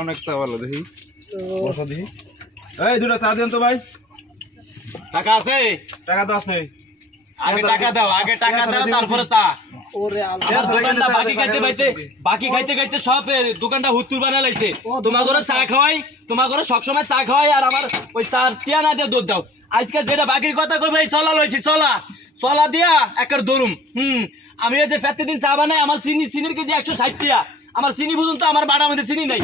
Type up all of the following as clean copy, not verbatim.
অনেক চা ভালো দেখি বসা দেখি এই দুটো চা দেন তো ভাই টাকা আছে টাকা তো আছে আগে টাকা দাও তারপরে চা আমার দোকানটা বাকি খাইতে খাইতে সব দোকানটা হুত্তুর বানা লাইছে তোমার ঘরে চা খাওয়াই তোমার ঘরে সবসময় চা খাওয়াই আর আমার ওই চা টিয়া না দিয়ে দুধ দাও আজকে যেটা বাকির কথা কইবে এই চলা লইছি চলা দিয়া একের দরুম আমি এই যে প্রতিদিন চা বানাই আমার চিনির কেজি 160 টাকা আমার চিনি পর্যন্ত আমার বাড়ার মধ্যে চিনি নাই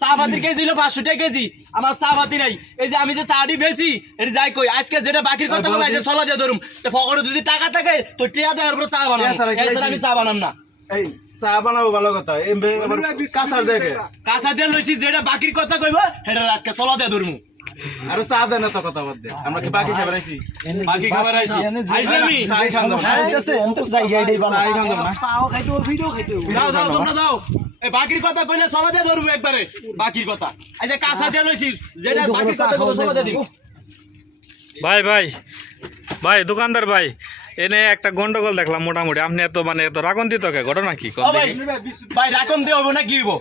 চা পাতির কেজি হলো 500 টাকা কেজি আমার চা পাতি নাই এই যে আমি যে চাটি বেশি এটা যাই কই আজকে যেটা বাকির কথা কইবে যে চলা দিয়ে ধরুম তো ফকরে যদি টাকা থাকে তো টিয়া দেওয়ার পর চা বানাবো এছাড়া আমি চা বানাম না এই চা বানাবো ভালো কথা এবার কাঁচা দেখে কাঁচা দিয়ে লইছি যেটা বাকির কথা কইব সেটা আজকে চলা দিয়ে ধরমু আরে চা দেন না তো কথা বাদ দে আমরা কি বাকি খাবার আইছি বাকি খাবার আইছি আমি চাই খান দাও আছে এত জায়গাটাই বানাই চাই খান দাও না চাও খাইতে ও ভিডিও খাইতে যাও তোমরা যাও এই বাকির কথা কইলে চলা দিয়ে ধরমু একবারে বাকির কথা এই যে কাঁচা দিয়ে লইছি যেটা বাকির কথা কইব চলা দিয়ে দিব ভাই দোকানদার ভাই এনে একটা গন্ডগোল দেখলাম মোটামুটি আপনি এত মানে এত রাগন্তিত কে ঘটনা কি ও ভাই রাকম দিয়ে হইব না কি হইব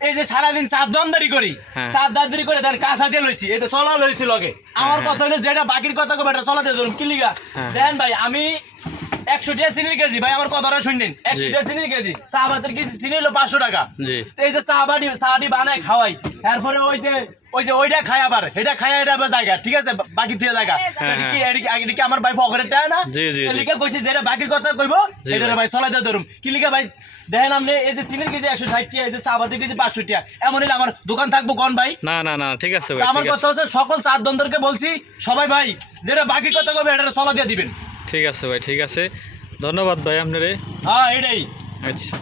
এই যে সারাদিন চার দমদারি করি চার দাদারি করে তার কাঁচা দিয়ে লইছি এই যে চলা লইছি লগে আমার কথা হলো যেটা বাকির কথা কবে এটা চলা দিয়ে ধরুন কি লিগা দেন ভাই আমি 100 টাকা চিনির কেজি ভাই আমার কথাটা শুনলেন 100 টাকা চিনির কেজি চা পাতের কেজি চিনি হলো 500 টাকা এই যে চাটি বানায় খাওয়াই তারপরে ওই যে ওইটা খাই আবার এটা খাই এটা আবার জায়গা ঠিক আছে বাকি দিয়ে জায়গা কি আমার ভাই পকেটের টাকা না লিখে কইছি যেটা বাকির কথা কইবো এটা ভাই চলা দিয়ে ধরুন কি লিখা ভাই দেখেন আপনি এই যে চিনির কেজি 160 টাকা এই যে চা পাতের কেজি 500 টাকা এমন হলে আমার দোকান থাকবো কোন ভাই না ঠিক আছে ভাই আমার কথা হচ্ছে সকল চার দন্দরকে বলছি সবাই ভাই যেটা বাকির কথা কইবে এটা চলা দিয়ে দিবেন ঠিক আছে ভাই ঠিক আছে ধন্যবাদ ভাই আপনারে হ্যাঁ এটাই আচ্ছা